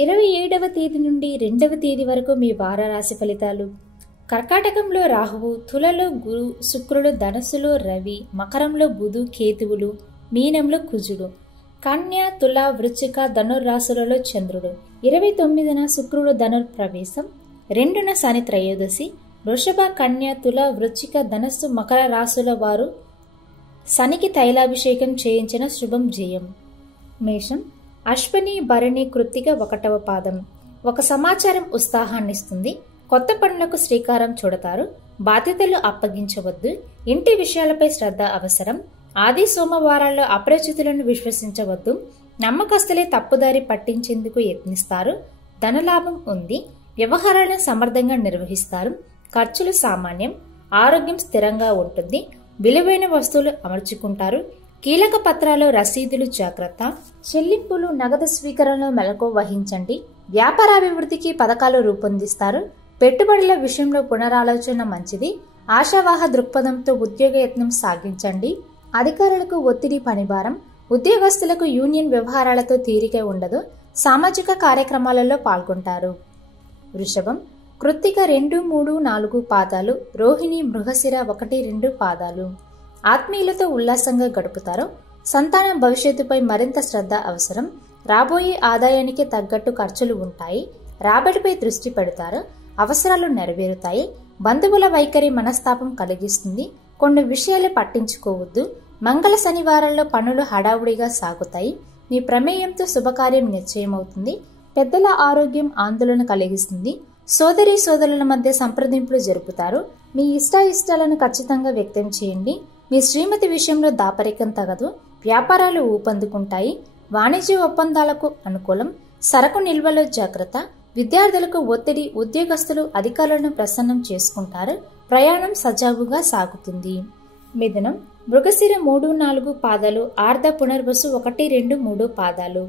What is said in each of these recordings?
ఇరవై ఏడవ తేదీ నుండి రెండవ తేదీ వరకు మీ వార రాశి ఫలితాలు. కర్కాటకంలో రాహువు తులలో గురు శుక్రుడు ధనస్సులో రవి మకరంలో బుధు కేతువులు మీనంలో కుజుడు కన్య తుల వృచ్చిక ధనుర్రాశులలో చంద్రుడు. ఇరవై తొమ్మిదిన శుక్రుడు ధనుర్ ప్రవేశం రెండున శని త్రయోదశి వృషభ కన్య తుల వృచ్చిక ధనస్సు మకర రాశుల వారు శనికి తైలాభిషేకం చేయించిన శుభం జయం. మేషం అశ్విని భరణి కృత్తిక ఒకటవ పాదం. ఒక సమాచారం ఉత్సాహాన్నిస్తుంది. కొత్త పనులకు శ్రీకారం చూడతారు. బాధ్యతలు అప్పగించవద్దు. ఇంటి విషయాలపై శ్రద్ధ అవసరం. ఆది సోమవారాల్లో అపరిచితులను విశ్వసించవద్దు. నమ్మకస్తులే తప్పుదారి పట్టించేందుకు యత్నిస్తారు. ధనలాభం ఉంది. వ్యవహారాలను సమర్థంగా నిర్వహిస్తారు. ఖర్చులు సామాన్యం. ఆరోగ్యం స్థిరంగా ఉంటుంది. విలువైన వస్తువులు అమర్చుకుంటారు. కీలక పత్రాలు రసీదులు జాగ్రత్త చెల్లింపులు నగదు స్వీకరణలో మెలకు వహించండి వ్యాపారాభివృద్ధికి పథకాలు రూపొందిస్తారు పెట్టుబడుల విషయంలో పునరాలోచన మంచిది ఆశావాహ దృక్పథంతో ఉద్యోగ యత్నం సాగించండి అధికారులకు ఒత్తిడి పనిభారం ఉద్యోగస్తులకు యూనియన్ వ్యవహారాలతో తీరిక ఉండదు సామాజిక కార్యక్రమాలలో పాల్గొంటారు. వృషభం కృత్తిక రెండు మూడు నాలుగు పాదాలు రోహిణి మృగశిర ఒకటి రెండు పాదాలు. ఆత్మీయులతో ఉల్లాసంగా గడుపుతారు సంతానం భవిష్యత్తుపై మరింత శ్రద్ధ అవసరం రాబోయే ఆదాయానికి తగ్గట్టు ఖర్చులు ఉంటాయి రాబడిపై దృష్టి పెడతారు అవసరాలు నెరవేరుతాయి బంధువుల వైఖరి మనస్తాపం కలిగిస్తుంది కొన్ని విషయాలు పట్టించుకోవద్దు మంగళ శనివారాల్లో పనులు హడావుడిగా సాగుతాయి మీ ప్రమేయంతో శుభకార్యం నిశ్చయమవుతుంది పెద్దల ఆరోగ్యం ఆందోళన కలిగిస్తుంది సోదరి సోదరుల మధ్య సంప్రదింపులు జరుపుతారు మీ ఇష్టాయిష్టాలను ఖచ్చితంగా వ్యక్తం చేయండి మీ శ్రీమతి విషయంలో దాపరికం తగదు. వ్యాపారాలు ఊపందుకుంటాయి. వాణిజ్య ఒప్పందాలకు అనుకూలం. సరకు నిల్వలో జాగ్రత్త. విద్యార్థులకు ఒత్తిడి ఉద్యోగస్తులు అధికారులను ప్రసన్నం చేసుకుంటారు. ప్రయాణం సజావుగా సాగుతుంది. మిథునం. మృగశిర మూడు నాలుగు పాదాలు ఆర్ధ పునర్వసు ఒకటి రెండు మూడు పాదాలు.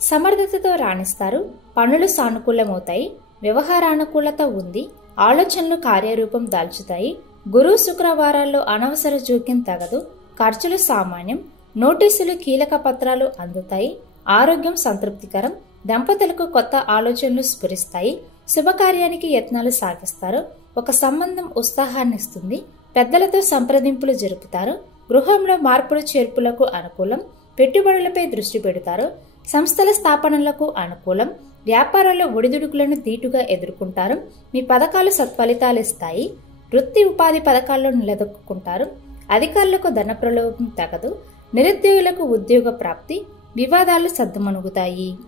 సమర్థతతో రాణిస్తారు. పనులు సానుకూలమవుతాయి. వ్యవహారానుకూలత ఉంది. ఆలోచనలు కార్యరూపం దాల్చుతాయి. గురు శుక్రవారాల్లో అనవసర జోక్యం తగదు. ఖర్చులు సామాన్యం. నోటీసులు కీలక పత్రాలు అందుతాయి. ఆరోగ్యం సంతృప్తికరం. దంపతులకు కొత్త ఆలోచనలు స్ఫురిస్తాయి. శుభకార్యానికి యత్నాలు సాగిస్తారు. ఒక సంబంధం ఉత్సాహాన్నిస్తుంది. పెద్దలతో సంప్రదింపులు జరుపుతారు. గృహంలో మార్పులు చేర్పులకు అనుకూలం. పెట్టుబడులపై దృష్టి పెడతారు. సంస్థల స్థాపనలకు అనుకూలం. వ్యాపారాల్లో ఒడిదుడుకులను దీటుగా ఎదుర్కొంటారు. మీ పథకాలు సత్ఫలితాలు ఇస్తాయి. వృత్తి ఉపాధి పథకాల్లో నిలదొక్కుంటారు అధికారులకు ధన ప్రలోభం తగదు. నిరుద్యోగులకు ఉద్యోగ ప్రాప్తి. వివాదాలు సద్దుమణుగుతాయి.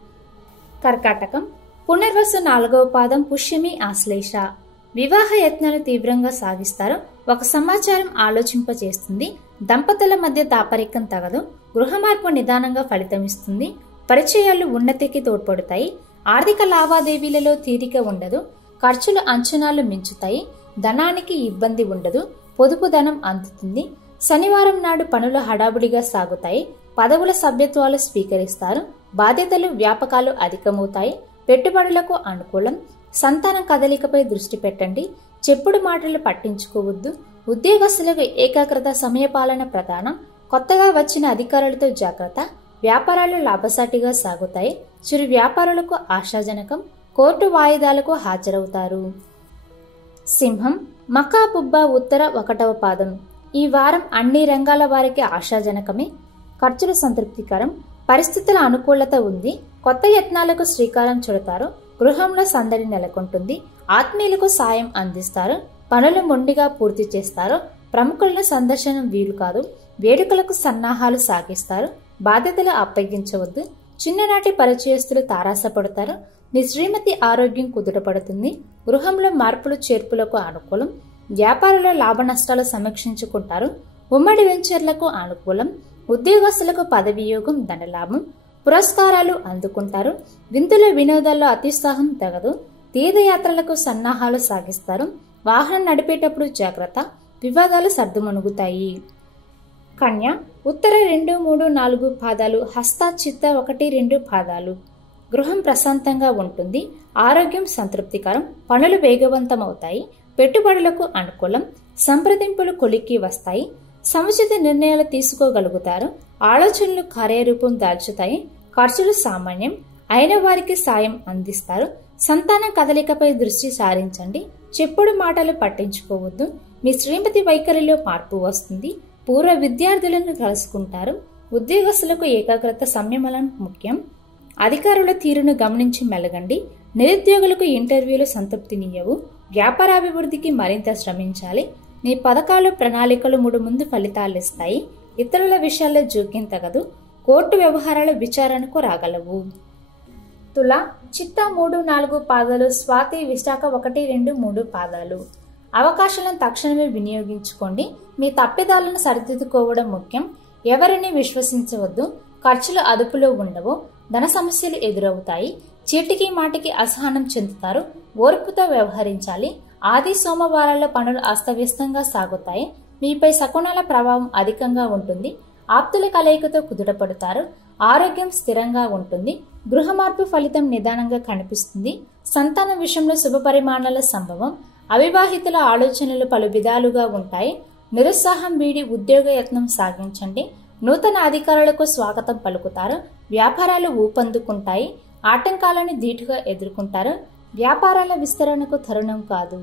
కర్కాటకం. పునర్వసు నాలుగవ పాదం పుష్యమి ఆశ్లేష. వివాహ యత్నాలు తీవ్రంగా సాగిస్తారు. ఒక సమాచారం ఆలోచింపచేస్తుంది దంపతుల మధ్య దాపరికం తగదు. గృహ మార్పు నిదానంగా ఫలితమిస్తుంది పరిచయాలు ఉన్నతికి తోడ్పడతాయి. ఆర్థిక లావాదేవీలలో తీరిక ఉండదు. ఖర్చులు అంచనాలు మించుతాయి. ధనానికి ఇబ్బంది ఉండదు పొదుపు ధనం అందుతుంది. శనివారం నాడు పనులు హడావుడిగా సాగుతాయి. పదవుల సభ్యత్వాలు స్వీకరిస్తారు. బాధ్యతలు వ్యాపకాలు అధికమవుతాయి. పెట్టుబడులకు అనుకూలం. సంతాన కదలికపై దృష్టి పెట్టండి. చెప్పుడు మాటలు పట్టించుకోవద్దు. ఉద్యోగస్తులకు ఏకాగ్రత సమయపాలన ప్రధానం. కొత్తగా వచ్చిన అధికారులతో జాగ్రత్త. వ్యాపారాలు లాభసాటిగా సాగుతాయి. చిరు వ్యాపారులకు ఆశాజనకం. కోర్టు వాయిదాలకు హాజరవుతారు. సింహం మకాబుబ్బ ఉత్తర ఒకటవ పాదం. ఈ వారం అన్ని రంగాల వారికి ఆశాజనకమే. ఖర్చులు సంతృప్తికరం. పరిస్థితుల అనుకూలత ఉంది. కొత్త యత్నాలకు శ్రీకారం చుడతారు. గృహంలో సందడి నెలకొంటుంది. ఆత్మీయులకు సాయం అందిస్తారు. పనులు మొండిగా పూర్తి చేస్తారు. ప్రముఖులను సందర్శనం వీలు కాదు. వేడుకలకు సన్నాహాలు సాగిస్తారు. బాధ్యతలు అప్పగించవద్దు. చిన్ననాటి పరిచయస్తులు తారాసపడతారు. నీ శ్రీమతి ఆరోగ్యం కుదుటపడుతుంది గృహంలో మార్పులు చేర్పులకు అనుకూలం. వ్యాపారంలో లాభ నష్టాలు సమీక్షించుకుంటారు. ఉమ్మడి వెంచర్లకు అనుకూలం. ఉద్యోగస్తులకు పదవియోగం ధనలాభం. పురస్కారాలు అందుకుంటారు. విందుల వినోదాల్లో అతిత్సాహం తగదు. తీర్థయాత్రలకు సన్నాహాలు సాగిస్తారు. వాహనం నడిపేటప్పుడు జాగ్రత్త. వివాదాలు సర్దుమణుగుతాయి. కన్య ఉత్తర రెండు మూడు నాలుగు పాదాలు హస్త చిత్త ఒకటి రెండు పాదాలు. గృహం ప్రశాంతంగా ఉంటుంది ఆరోగ్యం సంతృప్తికరం పనులు వేగవంతమవుతాయి పెట్టుబడులకు అనుకూలం సంప్రదింపులు కొలిక్కి వస్తాయి సముచిత నిర్ణయాలు తీసుకోగలుగుతారు ఆలోచనలు కార్యరూపం దాల్చుతాయి ఖర్చులు సామాన్యం అయిన వారికి సాయం అందిస్తారు. సంతాన కదలికపై దృష్టి సారించండి చెప్పుడు మాటలు పట్టించుకోవద్దు మీ శ్రీమతి వైఖరిలో మార్పు వస్తుంది పూర్వ విద్యార్థులను కలుసుకుంటారు. ఉద్యోగస్తులకు ఏకాగ్రత సంయమనం ముఖ్యం. అధికారుల తీరును గమనించి మెలగండి. నిరుద్యోగులకు ఇంటర్వ్యూలు సంతృప్తినియవు వ్యాపారాభివృద్ధికి మరింత శ్రమించాలి. మీ పథకాలు ప్రణాళికలు మూడు ముందు ఫలితాలు ఇస్తాయి. ఇతరుల విషయాల్లో జోక్యం తగదు. కోర్టు వ్యవహారాల విచారణకు రాగలవు. తుల చిత్త మూడు నాలుగు పాదాలు స్వాతి విశాఖ ఒకటి రెండు మూడు పాదాలు. అవకాశాలను తక్షణమే వినియోగించుకోండి. మీ తప్పిదాలను సరిదిద్దుకోవడం ముఖ్యం. ఎవరిని విశ్వసించవద్దు. ఖర్చులు అదుపులో ఉండవు. ధన సమస్యలు ఎదురవుతాయి. చీటికి మాటికి అసహనం చెందుతారు. ఓర్పుతో వ్యవహరించాలి. ఆది సోమవారాల్లో పనులు అస్తవ్యస్తంగా సాగుతాయి. మీపై శకునాల ప్రభావం అధికంగా ఉంటుంది. ఆప్తుల కలయికతో కుదుటపడతారు. ఆరోగ్యం స్థిరంగా ఉంటుంది. గృహ మార్పు ఫలితం నిదానంగా కనిపిస్తుంది. సంతానం విషయంలో శుభ పరిమాణాల సంభవం. అవివాహితుల ఆలోచనలు పలు విధాలుగా ఉంటాయి. నిరుత్సాహం వీడి ఉద్యోగ యత్నం సాగించండి. నూతన అధికారులకు స్వాగతం పలుకుతారు. వ్యాపారాలు ఊపందుకుంటాయి. ఆటంకాలను ధీటుగా ఎదుర్కొంటారు. వ్యాపారాల విస్తరణకు తరుణం కాదు.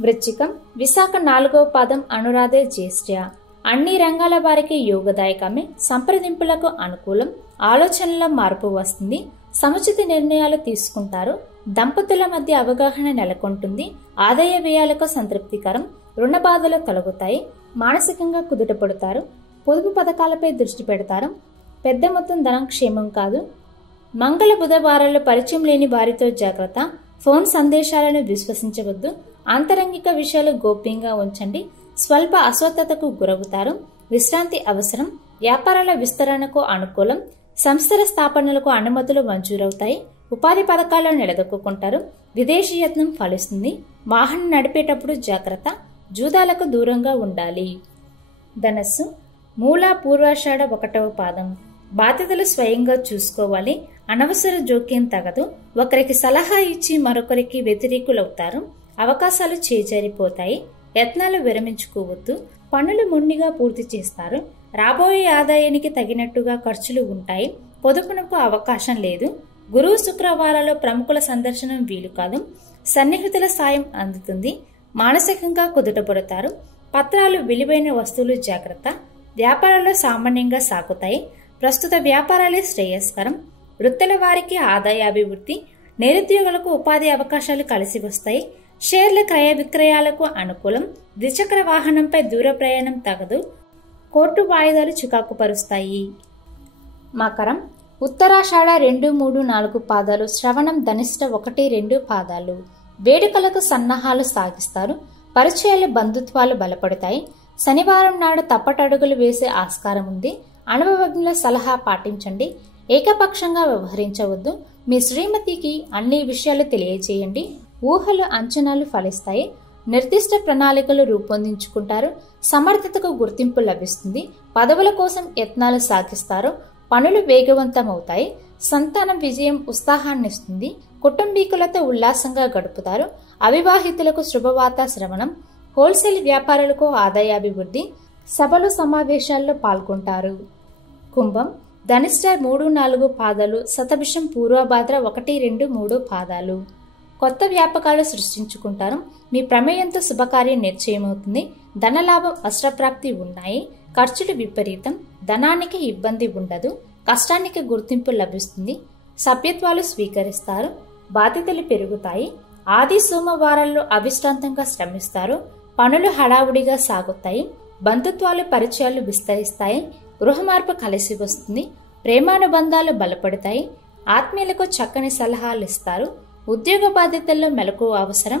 వృచ్చికం. విశాఖ నాలుగవ పాదం అనురాధే జ్యేష్ఠ అన్ని రంగాల వారికి యోగదాయకమే. సంప్రదింపులకు అనుకూలం. ఆలోచనల మార్పు వస్తుంది. సముచిత నిర్ణయాలు తీసుకుంటారు. దంపతుల మధ్య అవగాహన నెలకొంటుంది. ఆదాయ వ్యయాలకు సంతృప్తికరం. రుణ బాధలు తొలగుతాయి మానసికంగా కుదుటపడతారు. పొదుపు పథకాలపై దృష్టి పెడతారు. పెద్ద మొత్తం ధనం క్షేమం కాదు. మంగళ బుధవారాల్లో పరిచయం లేని వారితో జాగ్రత్త. ఫోన్ సందేశాలను విశ్వసించవద్దు. ఆంతరంగిక విషయాలు గోప్యంగా ఉంచండి. స్వల్ప అస్వస్థతకు గురవుతారు. విశ్రాంతి అవసరం. వ్యాపారాల విస్తరణకు అనుకూలం. సంస్థల స్థాపనలకు అనుమతులు మంజూరవుతాయి. ఉపాధి పథకాలను నిలదొక్కుంటారు విదేశీ యత్నం ఫలిస్తుంది. వాహనం నడిపేటప్పుడు జాగ్రత్త జూదాలకు దూరంగా ఉండాలి. ధనస్సు మూల పూర్వాషాఢ ఒకటవ పాదం. బాధ్యతలు స్వయంగా చూసుకోవాలి. అనవసర జోక్యం తగదు. ఒకరికి సలహా ఇచ్చి మరొకరికి వ్యతిరేకులవుతారు. అవకాశాలు చేజారిపోతాయి. యత్నాలు విరమించుకోవద్దు. పనులు మొండిగా పూర్తి చేస్తారు. రాబోయే ఆదాయానికి తగినట్టుగా ఖర్చులు ఉంటాయి. పొదుపునకు అవకాశం లేదు. గురువు శుక్రవారాల్లో ప్రముఖుల సందర్శనం వీలు కాదు. సన్నిహితుల సాయం అందుతుంది. మానసికంగా కుదుటపడతారు. పత్రాలు విలువైన వస్తువులు జాగ్రత్త. వ్యాపారాలు సామాన్యంగా సాగుతాయి. ప్రస్తుత వ్యాపారాలే శ్రేయస్కరం. వృత్తుల వారికి ఆదాయాభివృద్ధి నిరుద్యోగులకు ఉపాధి అవకాశాలు కలిసి వస్తాయి. షేర్ల క్రయ విక్రయాలకు అనుకూలం. ద్విచక్ర వాహనంపై దూర ప్రయాణం తగదు. కోర్టు వాయిదాలు చికాకు పరుస్తాయి మకరం. ఉత్తరాషాఢ రెండు మూడు నాలుగు పాదాలు శ్రవణం ధనిష్ట ఒకటి రెండు పాదాలు. వేడుకలకు సన్నాహాలు సాగిస్తారు. పరిచయాలు బంధుత్వాలు బలపడతాయి. శనివారం నాడు తప్పటడుగులు వేసే ఆస్కారం ఉంది. అనుభవజ్ఞుల సలహా పాటించండి. ఏకపక్షంగా వ్యవహరించవద్దు. మీ శ్రీమతికి అన్ని విషయాలు తెలియజేయండి ఊహలు అంచనాలు ఫలిస్తాయి. నిర్దిష్ట ప్రణాళికలు రూపొందించుకుంటారు. సమర్థతకు గుర్తింపు లభిస్తుంది. పదవుల కోసం యత్నాలు సాగిస్తారు. పనులు వేగవంతమవుతాయి. సంతానం విజయం ఉత్సాహాన్నిస్తుంది. కుటుంబీకులతో ఉల్లాసంగా గడుపుతారు. అవివాహితులకు శుభవార్త శ్రవణం. హోల్సేల్ వ్యాపారులకు ఆదాయాభివృద్ధి. సభలు సమావేశాల్లో పాల్గొంటారు. కుంభం. ధనిష్ట మూడు నాలుగు పాదాలు శతభిషం పూర్వభాద్ర ఒకటి రెండు మూడు పాదాలు. కొత్త వ్యాపకాలు సృష్టించుకుంటారు. మీ ప్రమేయంతో శుభకార్యం నిశ్చయమవుతుంది ధనలాభం అష్టప్రాప్తి ఉన్నాయి. ఖర్చులు విపరీతం ధనానికి ఇబ్బంది ఉండదు కష్టానికి గుర్తింపు లభిస్తుంది సభ్యత్వాలు స్వీకరిస్తారు బాధ్యతలు పెరుగుతాయి ఆది సోమవారాల్లో అవిశ్రాంతంగా శ్రమిస్తారు పనులు హడావుడిగా సాగుతాయి బంధుత్వాలు పరిచయాలు విస్తరిస్తాయి గృహ మార్పు కలిసి వస్తుంది ప్రేమానుబంధాలు బలపడతాయి ఆత్మీయులకు చక్కని సలహాలు ఇస్తారు ఉద్యోగ బాధ్యతల్లో మెలకు అవసరం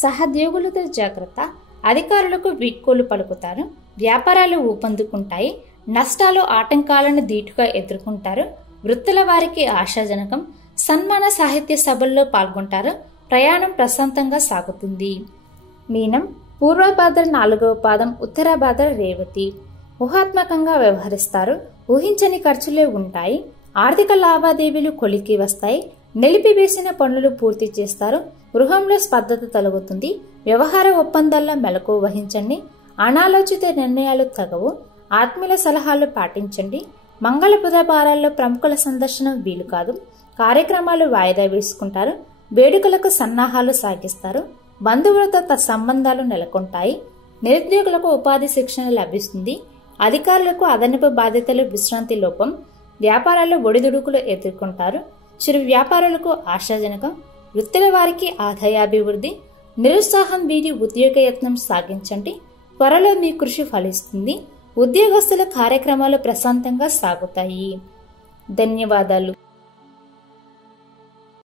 సహోద్యోగులతో జాగ్రత్త అధికారులకు వీడ్కోలు పలుకుతారు వ్యాపారాలు ఊపందుకుంటాయి నష్టాలు ఆటంకాలను ధీటుగా ఎదుర్కొంటారు వృత్తుల వారికి ఆశాజనకం సన్మాన సాహిత్య సభల్లో పాల్గొంటారు ప్రయాణం ప్రశాంతంగా సాగుతుంది. మీనం పూర్వభాద్ర నాలుగవ పాదం ఉత్తరాభాద్ర రేవతి. ఊహాత్మకంగా వ్యవహరిస్తారు ఊహించని ఖర్చులే ఉంటాయి ఆర్థిక లావాదేవీలు కొలికి వస్తాయి నిలిపివేసిన పనులు పూర్తి చేస్తారు గృహంలో స్పర్ధత తొలగుతుంది వ్యవహార ఒప్పందాల్లో మెలకు వహించండి అనాలోచిత నిర్ణయాలు తగవు. ఆత్మీయుల సలహాలు పాటించండి. మంగళ బుధవారాల్లో ప్రముఖుల సందర్శనం వీలు కాదు. కార్యక్రమాలు వాయిదా వేసుకుంటారు. వేడుకలకు సన్నాహాలు సాగిస్తారు. బంధువులతో త సంబంధాలు నెలకొంటాయి. నిరుద్యోగులకు ఉపాధి శిక్షణ లభిస్తుంది. అధికారులకు అదనపు బాధ్యతలు విశ్రాంతి లోపం వ్యాపారాల్లో ఒడిదుడుకులు ఎదుర్కొంటారు. చిరు వ్యాపారులకు ఆశాజనకం. వృత్తుల వారికి ఆదాయాభివృద్ధి. నిరుత్సాహం వీరి ఉద్యోగ యత్నం సాగించండి. త్వరలో మీ కృషి ఫలిస్తుంది. ఉద్యోగస్తుల కార్యక్రమాలు ప్రశాంతంగా సాగుతాయి. ధన్యవాదాలు.